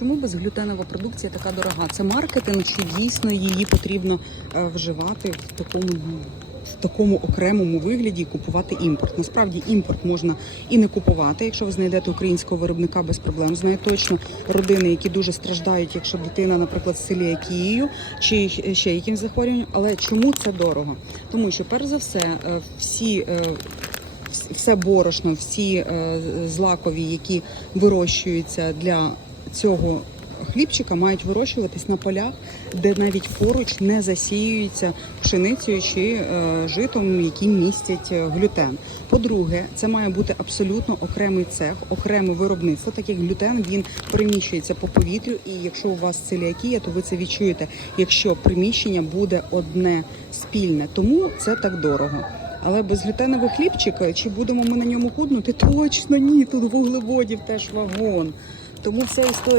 чому безглютенова продукція така дорога? Це маркетинг, чи дійсно її потрібно е, вживати в такому в такому окремому вигляді і купувати імпорт. Насправді імпорт можна і не купувати, якщо ви знайдете українського виробника без проблем. Знаю точно родини, які дуже страждають, якщо дитина, наприклад, з целіакією чи ще якимсь захворюванням. Але чому це дорого? Тому що перш за все, е, всі. е, Все борошно, всі злакові, які вирощуються для цього хлібчика, мають вирощуватись на полях, де навіть поруч не засіюються пшеницею чи е, житом, які містять е, глютен. По-друге, це має бути абсолютно окремий цех, окреме виробництво. Так як глютен він переміщується по повітрю, і якщо у вас целіакія, то ви це відчуєте, якщо приміщення буде одне спільне. Тому це так дорого. Але безглютеновий хлібчик, чи будемо ми на ньому худнути? Точно ні. Тут вуглеводів теж вагон. Тому вся історія.